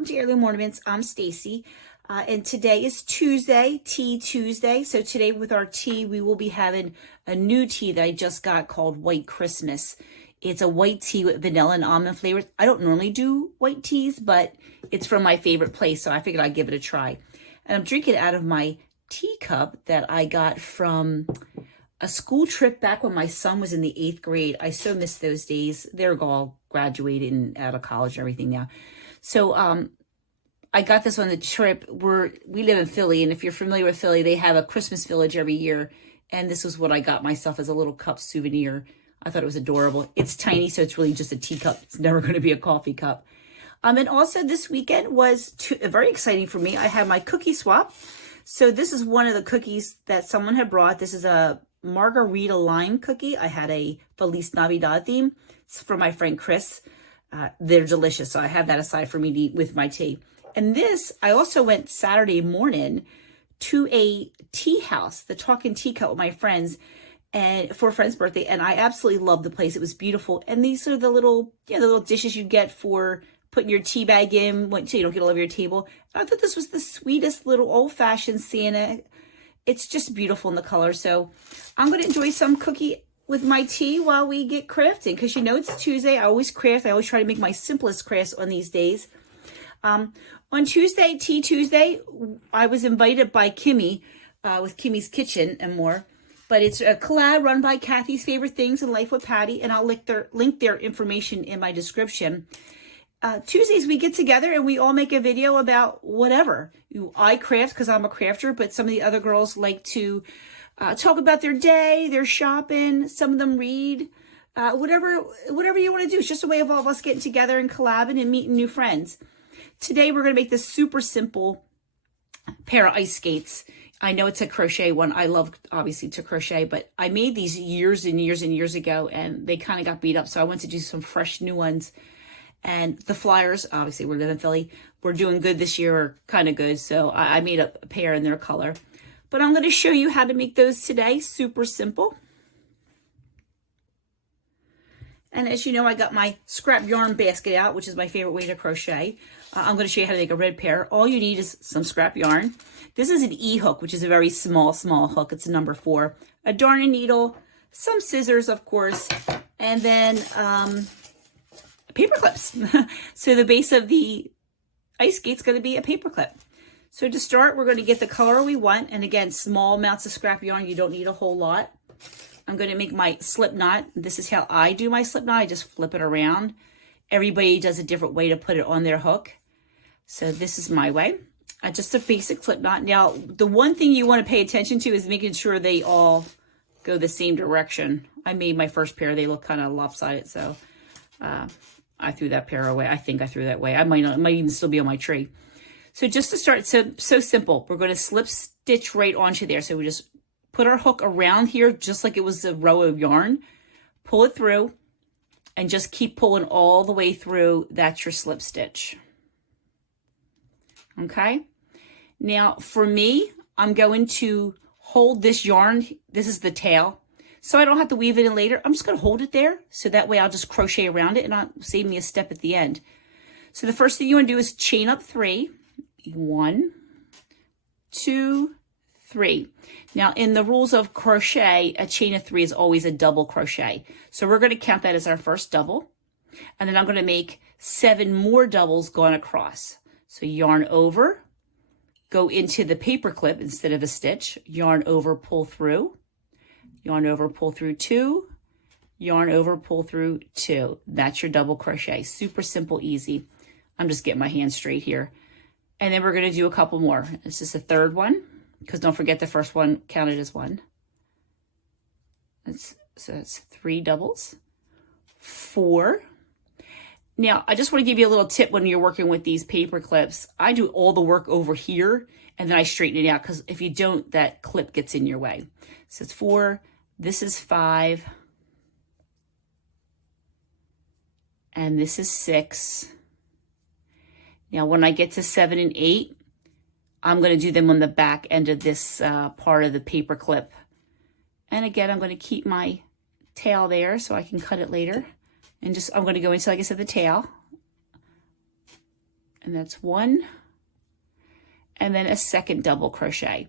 welcome to Heirloom Ornaments. I'm Stacy, and today is Tuesday, Tea Tuesday. So today with our tea, we will be having a new tea that I just got called White Christmas. It's a white tea with vanilla and almond flavors. I don't normally do white teas, but it's from my favorite place, so I figured I'd give it a try. And I'm drinking out of my teacup that I got from a school trip back when my son was in the 8th grade. I so miss those days. They're all graduated and out of college and everything now. So I got this on the trip. We live in Philly, and if you're familiar with Philly, they have a Christmas village every year. And this was what I got myself as a little cup souvenir. I thought it was adorable. It's tiny, so it's really just a teacup. It's never going to be a coffee cup. And also this weekend was very exciting for me. I had my cookie swap. So this is one of the cookies that someone had brought. This is a margarita lime cookie. I had a Feliz Navidad theme. It's from my friend Chris. They're delicious, so I have that aside for me to eat with my tea. And this, I also went Saturday morning to a tea house, the Talkin' Teacup with my friends, and for a friend's birthday, and I absolutely loved the place. It was beautiful. And these are the little, the little dishes you get for putting your tea bag in so you don't get all over your table. And I thought this was the sweetest little old-fashioned Santa. It's just beautiful in the color. So I'm going to enjoy some cookie with my tea while we get crafting, because it's Tuesday. I always craft. I always try to make my simplest crafts on these days. On Tuesday, Tea Tuesday, I was invited by Kimmy with Kimmy's Kitchen and more. But it's a collab run by Kathy's Favorite Things in Life with Patty, and I'll link their information in my description. Tuesdays we get together and we all make a video about whatever. I craft because I'm a crafter, but some of the other girls like to talk about their day, their shopping. Some of them read. Whatever you want to do. It's just a way of all of us getting together and collabing and meeting new friends. Today we're going to make this super simple pair of ice skates. I know it's a crochet one. I love, obviously, to crochet, but I made these years and years and years ago, and they kind of got beat up, so I wanted to do some fresh new ones. And the flyers, obviously, we're living in Philly. We're doing good this year, or kind of good, so I made a pair in their color. But I'm going to show you how to make those today. Super simple. And as you know, I got my scrap yarn basket out, which is my favorite way to crochet. I'm going to show you how to make a red pair. All you need is some scrap yarn. This is an E-hook, which is a very small hook. It's a number 4. A darning needle, some scissors, of course, and then paper clips. So the base of the ice skate's going to be a paper clip. So to start, we're going to get the color we want. And again, small amounts of scrap yarn. You don't need a whole lot. I'm going to make my slip knot. This is how I do my slip knot. I just flip it around. Everybody does a different way to put it on their hook. So this is my way. Just a basic slip knot. Now, the one thing you want to pay attention to is making sure they all go the same direction. I made my first pair. They look kind of lopsided, so I threw that pair away. I think I threw that away. It might even still be on my tree. So just to start, so simple. We're going to slip stitch right onto there. So we just put our hook around here just like it was a row of yarn. Pull it through and just keep pulling all the way through. That's your slip stitch. Okay. Now for me, I'm going to hold this yarn. This is the tail. So I don't have to weave it in later. I'm just going to hold it there. So that way I'll just crochet around it and it'll save me a step at the end. So the first thing you want to do is chain up 3. 1, 2, 3. Now in the rules of crochet, a chain of 3 is always a double crochet. So we're going to count that as our first double. And then I'm going to make 7 more doubles going across. So yarn over, go into the paper clip instead of a stitch, yarn over, pull through, yarn over, pull through 2, yarn over, pull through 2. That's your double crochet. Super simple, easy. I'm just getting my hands straight here. And then we're going to do a couple more. This is the third one, because don't forget the first one counted as 1. So that's 3 doubles, 4. Now, I just want to give you a little tip when you're working with these paper clips. I do all the work over here, and then I straighten it out, because if you don't, that clip gets in your way. So it's 4. This is 5. And this is 6. Now, when I get to 7 and 8, I'm going to do them on the back end of this part of the paper clip. And again, I'm going to keep my tail there so I can cut it later. And I'm going to go into, like I said, the tail. and that's 1, and then a second double crochet.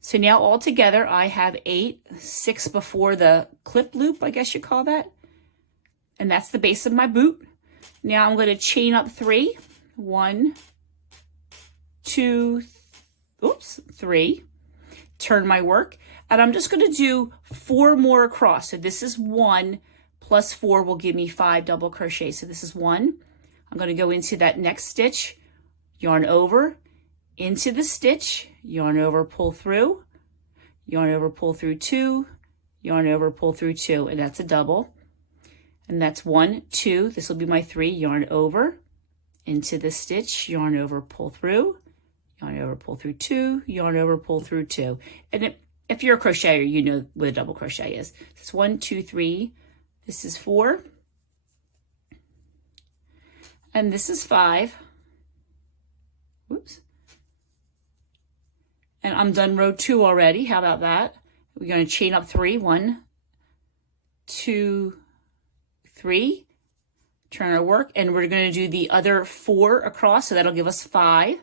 So now all together I have 8, 6 before the clip loop, I guess you call that. And that's the base of my boot. Now I'm going to chain up 3. 1, 2, 3. Turn my work. And I'm just going to do 4 more across. So this is 1 plus 4 will give me 5 double crochets. So this is 1. I'm going to go into that next stitch, yarn over, into the stitch, yarn over, pull through, yarn over, pull through 2, yarn over, pull through 2, and that's a double. And that's 1, 2, this will be my 3, yarn over, into the stitch, yarn over, pull through, yarn over, pull through 2, yarn over, pull through 2. And if you're a crocheter, you know what a double crochet is. It's 1, 2, 3, this is 4, and this is 5. Whoops. And I'm done row 2 already. How about that? We're going to chain up 3. 1, 2, 3. Turn our work, and we're going to do the other 4 across, so that'll give us 5.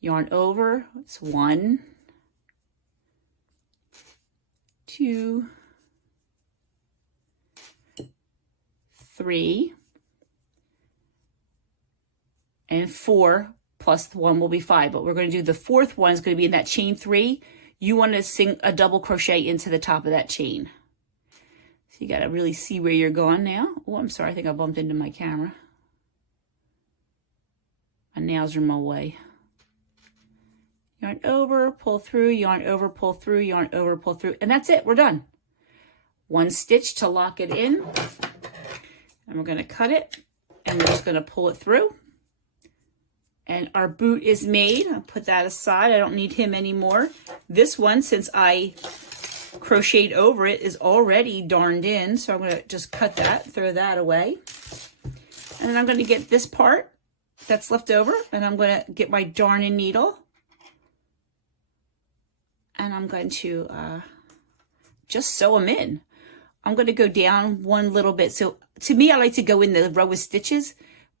Yarn over. It's 1, 2, 3, and 4. Plus 1 will be 5, but we're going to do the 4th one is going to be in that chain 3. You want to sink a double crochet into the top of that chain. So you got to really see where you're going now. Oh, I'm sorry, I think I bumped into my camera. My nails are in my way. Yarn over, pull through, yarn over, pull through, yarn over, pull through, and that's it. We're done. 1 stitch to lock it in, and we're going to cut it, and we're just going to pull it through. And our boot is made. I'll put that aside. I don't need him anymore. This one, since I crocheted over it, is already darned in. So I'm going to just cut that, throw that away. And then I'm going to get this part that's left over, and I'm going to get my darning needle. And I'm going to just sew them in. I'm going to go down one little bit. So to me, I like to go in the row of stitches.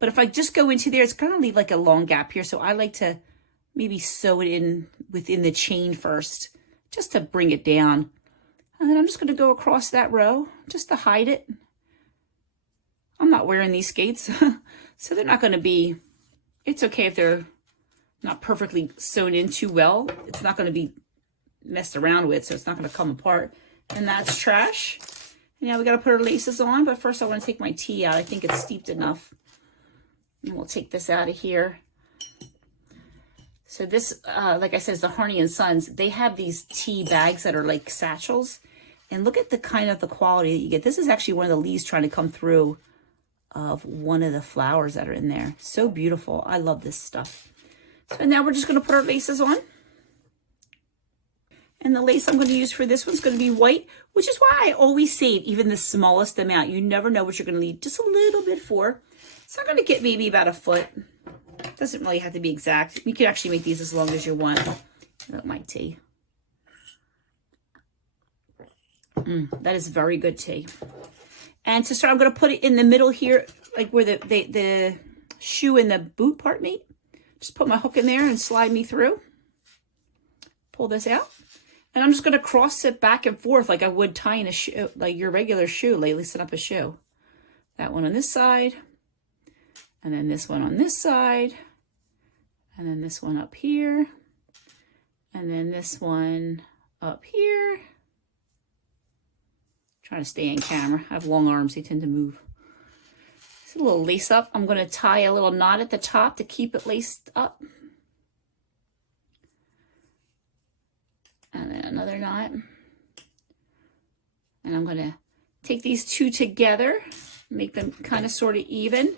But if I just go into there, it's going to leave like a long gap here. So I like to maybe sew it in within the chain first, just to bring it down. And then I'm just going to go across that row just to hide it. I'm not wearing these skates, so they're not going to be, it's okay if they're not perfectly sewn in too well. It's not going to be messed around with, so it's not going to come apart. And that's trash. And now we got to put our laces on, but first I want to take my tea out. I think it's steeped enough. And we'll take this out of here. So this, like I said, is the Harney and Sons. They have these tea bags that are like satchels. And look at the kind of the quality that you get. This is actually one of the leaves trying to come through of one of the flowers that are in there. So beautiful. I love this stuff. So now we're just going to put our laces on. And the lace I'm going to use for this one's going to be white, which is why I always save even the smallest amount. You never know what you're going to need just a little bit for. So I'm going to get maybe about a foot. Doesn't really have to be exact. You can actually make these as long as you want. Look at my tea. That is very good tea. And to start, I'm going to put it in the middle here, like where the shoe and the boot part meet. Just put my hook in there and slide me through. Pull this out. And I'm just going to cross it back and forth like I would tying a shoe, like your regular shoe, like lacing up a shoe. That one on this side. And then this one on this side, and then this one up here, and then this one up here. Trying to stay in camera. I have long arms, they tend to move. It's a little lace up. I'm going to tie a little knot at the top to keep it laced up. And then another knot. And I'm going to take these two together, make them kind of sort of even.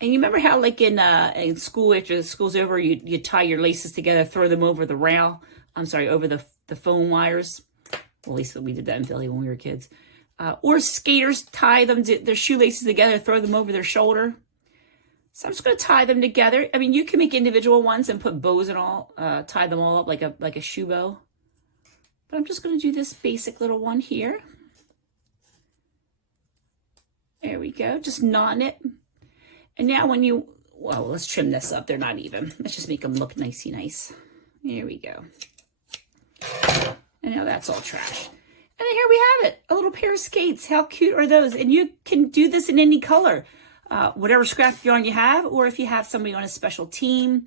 And you remember how, like in school, after the school's over, you tie your laces together, throw them over the rail. I'm sorry, over the phone wires. Well, at least we did that in Philly when we were kids. Or skaters tie their shoelaces together, throw them over their shoulder. So I'm just going to tie them together. I mean, you can make individual ones and put bows and all, tie them all up like a shoe bow. But I'm just going to do this basic little one here. There we go, just knotting it. And now when you well, let's trim this up. They're not even. Let's just make them look nicey nice. There we go. And now that's all trash. And then here we have it, a little pair of skates. How cute are those? And you can do this in any color, whatever scrap yarn you have, or if you have somebody on a special team,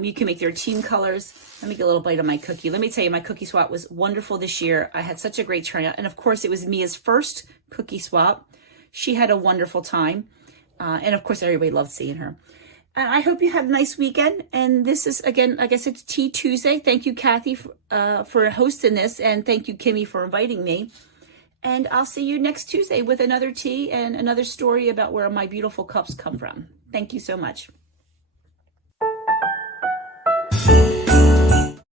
you can make their team colors. Let me get a little bite of my cookie. Let me tell you, my cookie swap was wonderful this year. I had such a great turnout. And of course, it was Mia's first cookie swap. She had a wonderful time. And of course, everybody loved seeing her. And I hope you had a nice weekend. And this is, again, like I said, Tea Tuesday. Thank you, Kathy, for hosting this. And thank you, Kimmy, for inviting me. And I'll see you next Tuesday with another tea and another story about where my beautiful cups come from. Thank you so much.